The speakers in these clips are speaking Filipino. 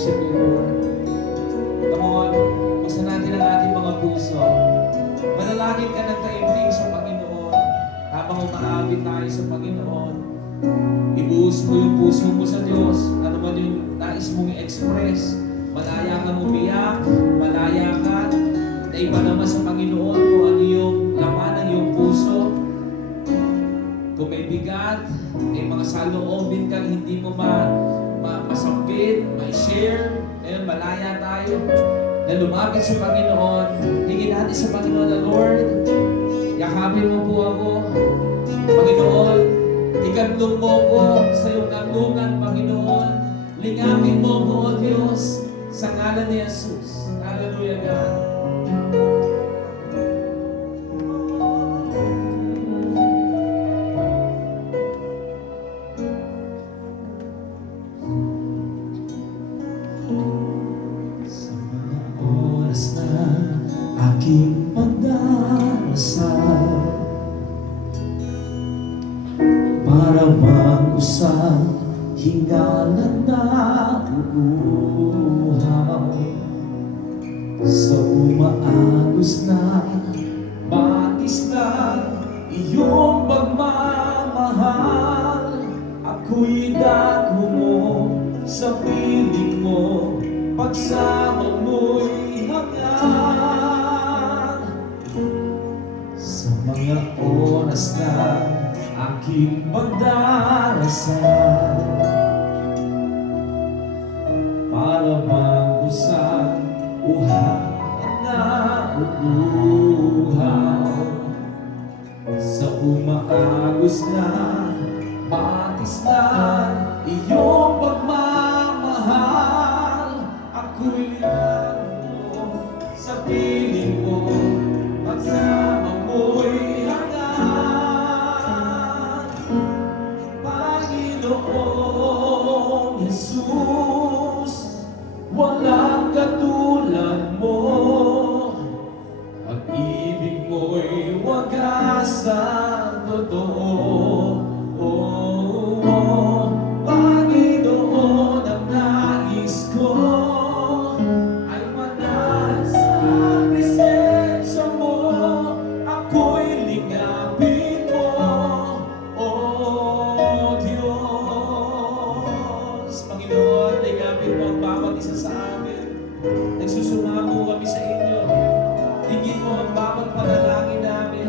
worship you, Lord. Come on, buksan natin ang ating mga puso. Manalangin ka ng taimtim sa Panginoon. Habang umaabit tayo sa Panginoon, ibuhos mo yung puso mo sa Diyos. Ano man yung nais mong i-express. Malaya kang umiyak, malaya ka, na ipanama sa Panginoon kung ano yung laman ng iyong puso. Kung may bigat, may mga saloobin kang hindi mo masambit, ma-share, ngayon malaya tayo na lumapit sa Panginoon. Hingin natin sa Panginoon na, Lord, yakapin mo po ako. Panginoon, ikadlong mo ko sa iyong kanlungan, Panginoon. Lingapin mo ko, O Diyos, sa ngalan ni Jesus. Hallelujah, God. Sa mga oras na aking pagdarasal, para mag-usap, hingalan na uuhaw sa umaagos na batis na iyong pagmamahal. Ako'y dako mo sa piling mo, pagsama mo'y hangal. Sa mga oras na aking pagdarasal, para mag-usap, na uuhaw sa umaagos na batis na iyong pagmamahal. Ako'y ligaw mo sa piling mo, pagsama mo'y hangal. Panginoong Jesus, walang katulad mo. Pag-ibig mo'y wagas ang totoo. Panginoon, ang nais ko ay manahan sa presensya mo. Ako'y lingapin mo, O Diyos. Panginoon, lingapin mo ang bawat isa sa amin. Nagsusumamo kami sa inyo. Tingin mo ang bawat panalangin namin.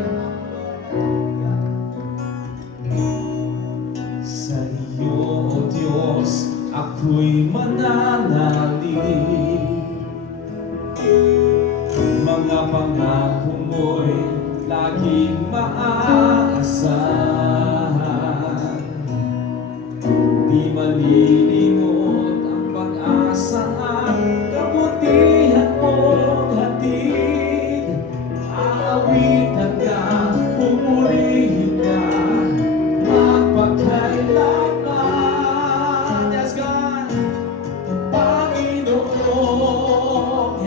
Sa iyo, O Diyos, ako'y mananalig. Mga pangako mo'y laging maaasahan. Di malilimot ang pag-asa at kabutihan mong hatid. Aawitan ka, pupurihin ka, magpagkailanman. Yes, God. Panginoong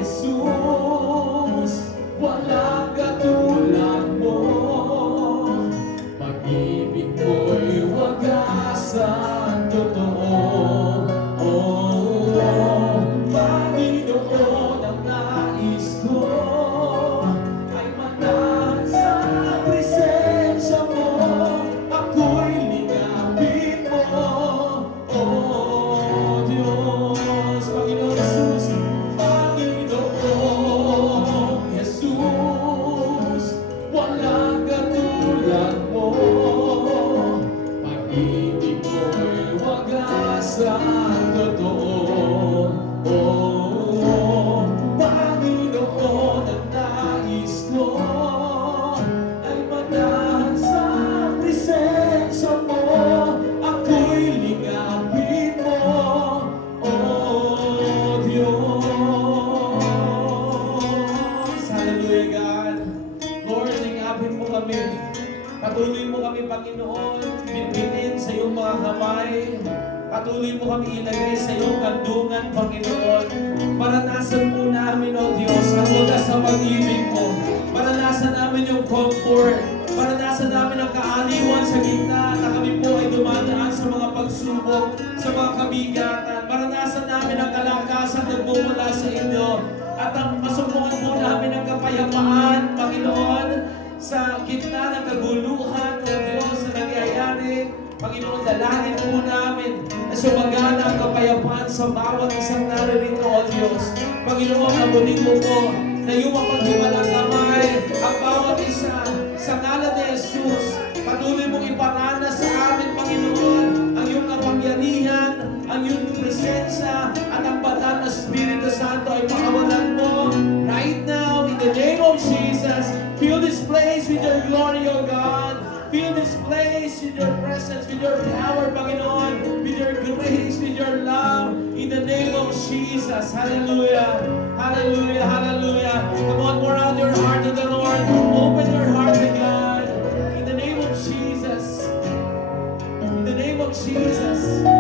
Jesus, walang katulad mo. Pag-ibig mo'y wagas ang totoo. Panginoon, ang nais ko ay manahan sa presensya mo. Ako'y lingapin mo, O Diyos. Panginoon Jesus, Panginoong Jesus, walang katulad mo. Pag-ibig mo'y wagas ang totoo. Panginoon, ang nais ko ay manahan sa presensya mo. Ako'y lingapin mo, O Diyos. Hallelujah, God. Lord, lingapin mo kami. Patuloy mo kami, Panginoon, bitbitin sa iyong mga kamay. Patuloy mo kami ilagay sa iyong kandungan, Panginoon. Maranasan po namin, O Diyos, ang wagas sa pag-ibig mo. Maranasan namin yung comfort. Maranasan namin ang kaaliwan sa gitna na kami po ay dumadaan sa mga pagsubok, sa mga kabigatan. Maranasan namin ang kalakasan na bumula sa inyo. At ang masubukan po namin ang kapayapaan, Panginoon, sa gitna ng kaguluhan, O Diyos, na nangyayari. Panginoon, dalangin po namin na sumagana ang kapayapaan sa bawat isang naririto, O Diyos. Panginoon, abunin mo po na iyong mapaghiwalang kamay ang bawat isa sa ngalan ni Jesus. Patuloy mong iparana sa amin, Panginoon, ang iyong kapangyarihan, ang iyong presensya, at ang banal na Espiritu Santo ay pakawalan mo right now in the name of Jesus. Fill this place with your glory, O God. Fill this place with your presence, with your power, Panginoon, with your grace, with your love, in the name of Jesus. Hallelujah. Hallelujah. Hallelujah. Come on, pour out your heart to the Lord. Open your heart to God. In the name of Jesus. In the name of Jesus.